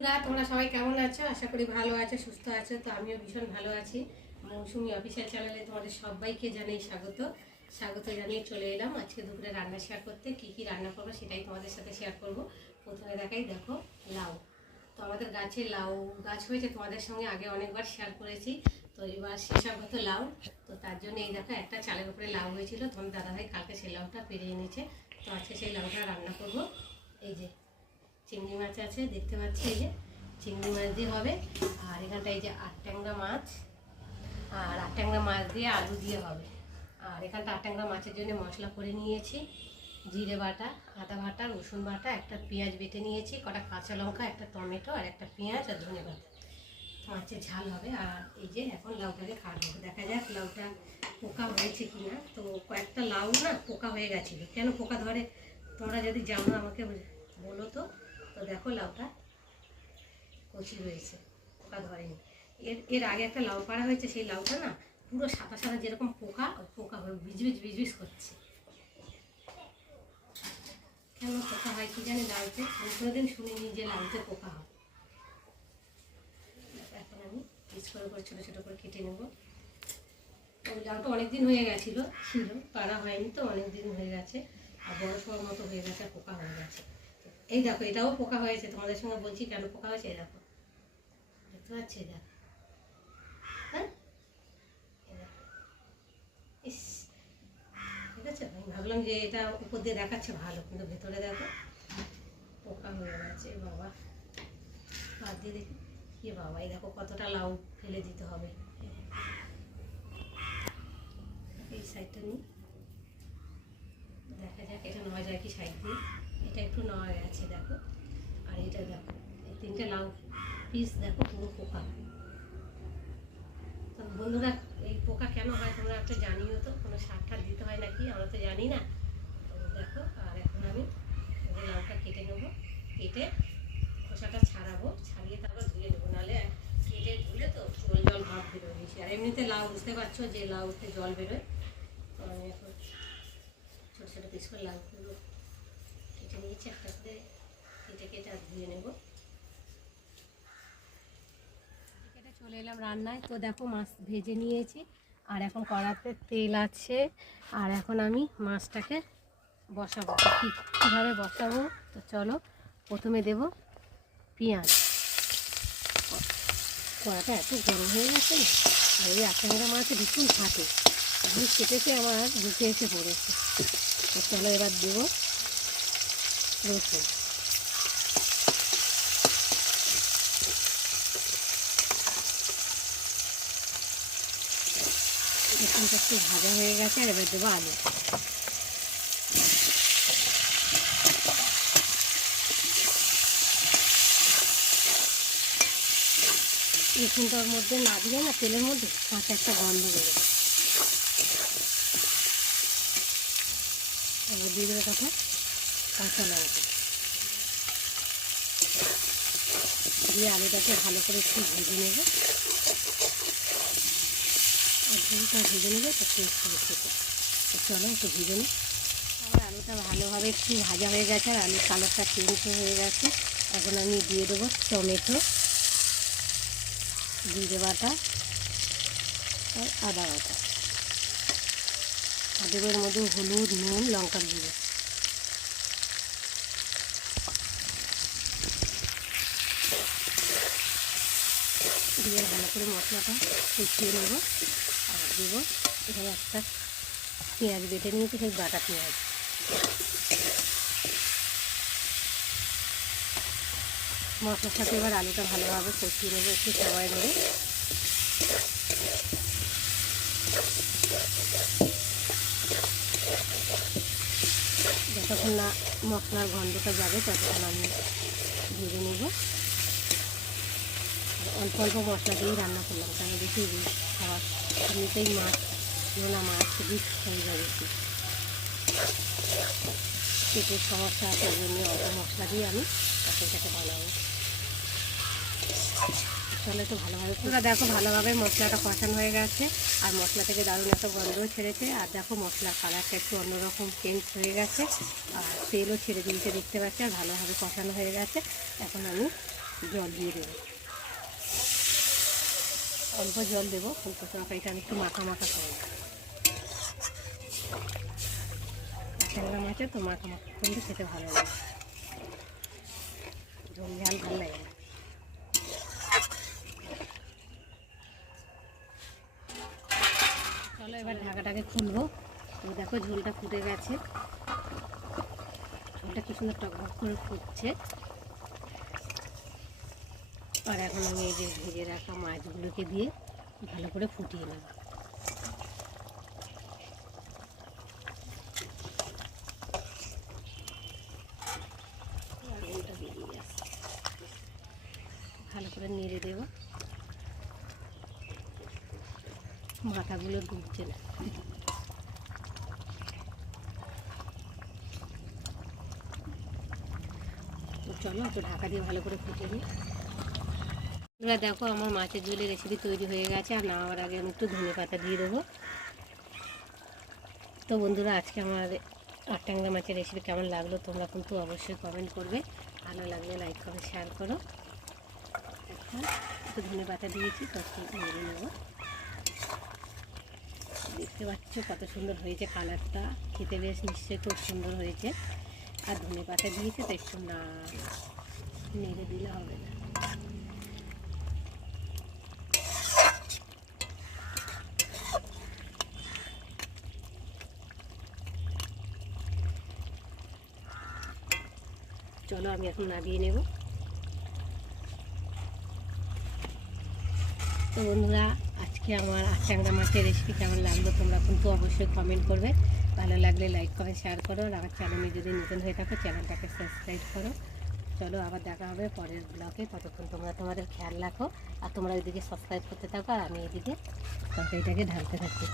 তোমরা সবাই কেমন আছো? আশা করি ভালো আছো, সুস্থ আছো। তো আমিও ভীষণ ভালো আছি। মৌসুমি অফিসিয়াল চ্যানেলে তোমাদের সবাইকে জানাই স্বাগত। স্বাগত জানিয়ে চলে এলাম আজকে দুপুরে রান্না শেয়ার করতে। কি কি রান্না করবো সেটাই তোমাদের সাথে শেয়ার করব। প্রথমে দেখাই, দেখো লাউ। তো আমাদের গাছে লাউ গাছ হয়েছে, তোমাদের সঙ্গে আগে অনেকবার শেয়ার করেছি। তো এবার সেসব হতো লাউ। তো তার জন্য এই দেখো একটা চালের উপরে লাউ হয়েছিল, তোমার দাদাভাই কালকে সেই লাউটা পেরে এনেছে। তো আজকে সেই লাউটা রান্না করব। এই যে চিংড়ি মাছ আছে, দেখতে পাচ্ছি, এই যে চিংড়ি মাছ দিয়ে হবে। আর এখানটা এই যে আটট্যাংরা মাছ, আর আটট্যাংরা মাছ দিয়ে আলু দিয়ে হবে। আর এখানটা আটট্যাংরা মাছের জন্য মশলা করে নিয়েছি, জিরে বাটা, আদা বাটা, রসুন বাটা, একটা পেঁয়াজ বেটে নিয়েছি, কটা কাঁচা লঙ্কা, একটা টমেটো, আর একটা পেঁয়াজ আর ধনে পাতা। মাছের ঝাল হবে। আর এই যে এখন লাউটাকে কাটবো, দেখা যাক লাউটা পোকা হয়েছে কিনা। তো কয়েকটা লাউ না পোকা হয়ে গেছিলো। কেন পোকা ধরে তোমরা যদি জানো আমাকে বলো তো। তো দেখো লাউটা কচি রয়েছে, পোকা ধরেনি। এর আগে একটা লাউ পাড়া হয়েছে, সেই লাউটা না পুরো সাদা সাদা যেরকম পোকা, ওই পোকা হয়ে বিজবিজ করছে। কেন পোকা হয় কি জানি লাউতে, আমি কোনোদিন শুনিনি যে লাউতে পোকা হয়। এখন আমি পিস করে ছোটো ছোটো করে কেটে নেবো। ওই লাউটা অনেকদিন হয়ে গেছিলো, ছিল পাড়া হয়নি, তো অনেকদিন হয়ে গেছে। আর বড় সড়ো মতো হয়ে গেছে, পোকা হয়ে গেছে। এই দেখো এটাও পোকা হয়েছে, তোমাদের সঙ্গে বলছি কেন পোকা হয়েছে। এই দেখো, দেখতে পাচ্ছি, দেখো। হ্যাঁ, ইস, ঠিক আছে। আমি ভাবলাম যে এটা উপর দিয়ে দেখাচ্ছে ভালো, কিন্তু ভেতরে দেখো পোকা হয়ে গেছে। বাবা, বাদ দিয়ে দেখি কি বাবা, এই দেখো কতটা লাউ ফেলে দিতে হবে। এই সাইডটা নিই, দেখা যাক এটা নেওয়া যায় কি সাইড দিয়ে। এটা একটু নেওয়া গেছে দেখো। আর এটা দেখো, এই তিনটে লাউ পিস দেখো পুরো পোকা। তো বন্ধুরা, এই পোকা কেন হয় তোমরা একটা জানিও তো, কোনো সার টার দিতে হয় নাকি, আমরা তো জানি না। তো দেখো, আর এখন আমি লাউটা কেটে নেবো, কেটে খোসাটা ছাড়াবো, ছাড়িয়ে তারপর ধুয়ে নেবো। নাহলে কেটে ধুলে তো জল জল ভাব বেরোয় বেশি। আর এমনিতে লাউ বুঝতে পারছো যে লাউতে জল বেরোয়। তো আমি এখন ছোটো ছোটো পিস করে লাউগুলো কেটে নিয়েছি, একটা করে কেটে আর ধুয়ে নেবো। চলে এলাম রান্নায়। তো দেখো মাছ ভেজে নিয়েছি, আর এখন কড়াতে তেল আছে। আর এখন আমি মাছটাকে বসাবো। কীভাবে বসাবো, তো চলো। প্রথমে দেব পেঁয়াজ। কড়াটা এত গরম হয়ে গেছে না, আর এই আটট্যাংরা মাছ ভীষণ হাঁটে, এখন কেটেছে আমার বুকে এসে পড়েছে। তো চলো এবার দেবো রসুন। রসুনটা একটু ভাজা হয়ে গেছে, আর এবার দেবো আলু। রসুনটার মধ্যে না দিলে না, তেলের মধ্যে কাঁচা একটা গন্ধ বেরোবে। এবার দিয়ে দেবে কথা কাঁচা লঙ্কা, দিয়ে আলুটাকে ভালো করে একটু ভেজে নেবে। আলুটা ভেজে নেবে তো টেস্ট হচ্ছে। তো চলো একটু ভেজে নিই। আমার আলুটা ভালোভাবে একটু ভাজা হয়ে গেছে, আর আলুর কালারটা চেঞ্জ হয়ে গেছে। এখন আমি দিয়ে দেবো টমেটো, জিরে বাটা, আর আদা বাটা। আর দেবো এর মধ্যে হলুদ, নুন, লঙ্কার গুঁড়ো। দিয়ে ভালো করে মশলাটা কষিয়ে নেব। আর দেবো এখানে একটা পেঁয়াজ বেটে নিয়েছি, সেই বাটা পেঁয়াজ। মশলার সাথে এবার আলুটা ভালোভাবে কষিয়ে নেবো একটু সময় ধরে। যতক্ষণ না মশলার গন্ধটা যাবে ততক্ষণ আমি ভেজে নেব। অল্প অল্প মশলা দিয়েই রান্না করলাম, কারণ বেশি খাবার এমনিতেই মাছ, নোনা মাছ রিস্ক হয়ে যাবে বেশি, পেটের সমস্যা আছে, ওই জন্য অল্প মশলা দিয়ে আমি তরকারিটাকে বানাবো। তাহলে তো ভালোভাবে তোমরা দেখো, ভালোভাবে মশলাটা কষানো হয়ে গেছে, আর মশলা থেকে দারুণ একটা গন্ধও ছেড়েছে। আর দেখো মশলার কালারটা একটু অন্যরকম চেঞ্জ হয়ে গেছে, আর তেলও ছেড়ে দিয়েছে দেখতে পাচ্ছি, আর ভালোভাবে কষানো হয়ে গেছে। এখন আমি জল দিয়ে দেবো, অল্প জল দেবো। ফুলকো তরকারিটা আমি একটু মাখা মাখা করবো, ট্যাংরা মাছের তো মাখা মাখা করলে খেতে ভালো লাগে, ঝোল ঝাল ভালো লাগে না। চলো এবার ঢাকাটাকে খুলবো। তো দেখো ঝোলটা ফুটে গেছে, ঝোলটা কি সুন্দর টকবক করে ফুটছে। আর এখন আমি এই যে ভেজে রাখা মাছগুলোকে দিয়ে ভালো করে ফুটিয়ে নেব। ভালো করে নেড়ে দেবো, মাথাগুলো ডুবছে না। চলো একটু ঢাকা দিয়ে ভালো করে ফুটিয়ে নিই। এবার দেখো আমার মাছের ঝোলের রেসিপি তৈরি হয়ে গেছে। আর নামার আগে আমি একটু ধনে পাতা দিয়ে দেবো। তো বন্ধুরা, আজকে আমার ট্যাংরা মাছের রেসিপি কেমন লাগলো তোমরা কিন্তু অবশ্যই কমেন্ট করবে। ভালো লাগলে লাইক করে শেয়ার করো। এখন একটু ধনে পাতা দিয়েছি, তো নেড়ে নেব। দেখতে পাচ্ছ কত সুন্দর হয়েছে কালারটা, খেতে বেশ নিশ্চয়ই খুব সুন্দর হয়েছে। আর ধনে পাতা দিয়েছি তো একটু না নেড়ে দিলে হবে না। চলো আমি এখন নামিয়ে নেব। তো বন্ধুরা, আজকে আমার ট্যাংরা মাছের রেসিপি কেমন লাগলো তোমরা কিন্তু অবশ্যই কমেন্ট করবে। ভালো লাগলে লাইক করে শেয়ার করো। আর আমার চ্যানেলে যদি নতুন হয়ে থাকো চ্যানেলটাকে সাবস্ক্রাইব করো। চলো আবার দেখা হবে পরের ব্লগে। ততক্ষণ তোমরা তোমাদের খেয়াল রাখো। আর তোমরা ওইদিকে সাবস্ক্রাইব করতে থাকো আর আমি এদিকে তরকারিটাকে ঢালতে থাকি।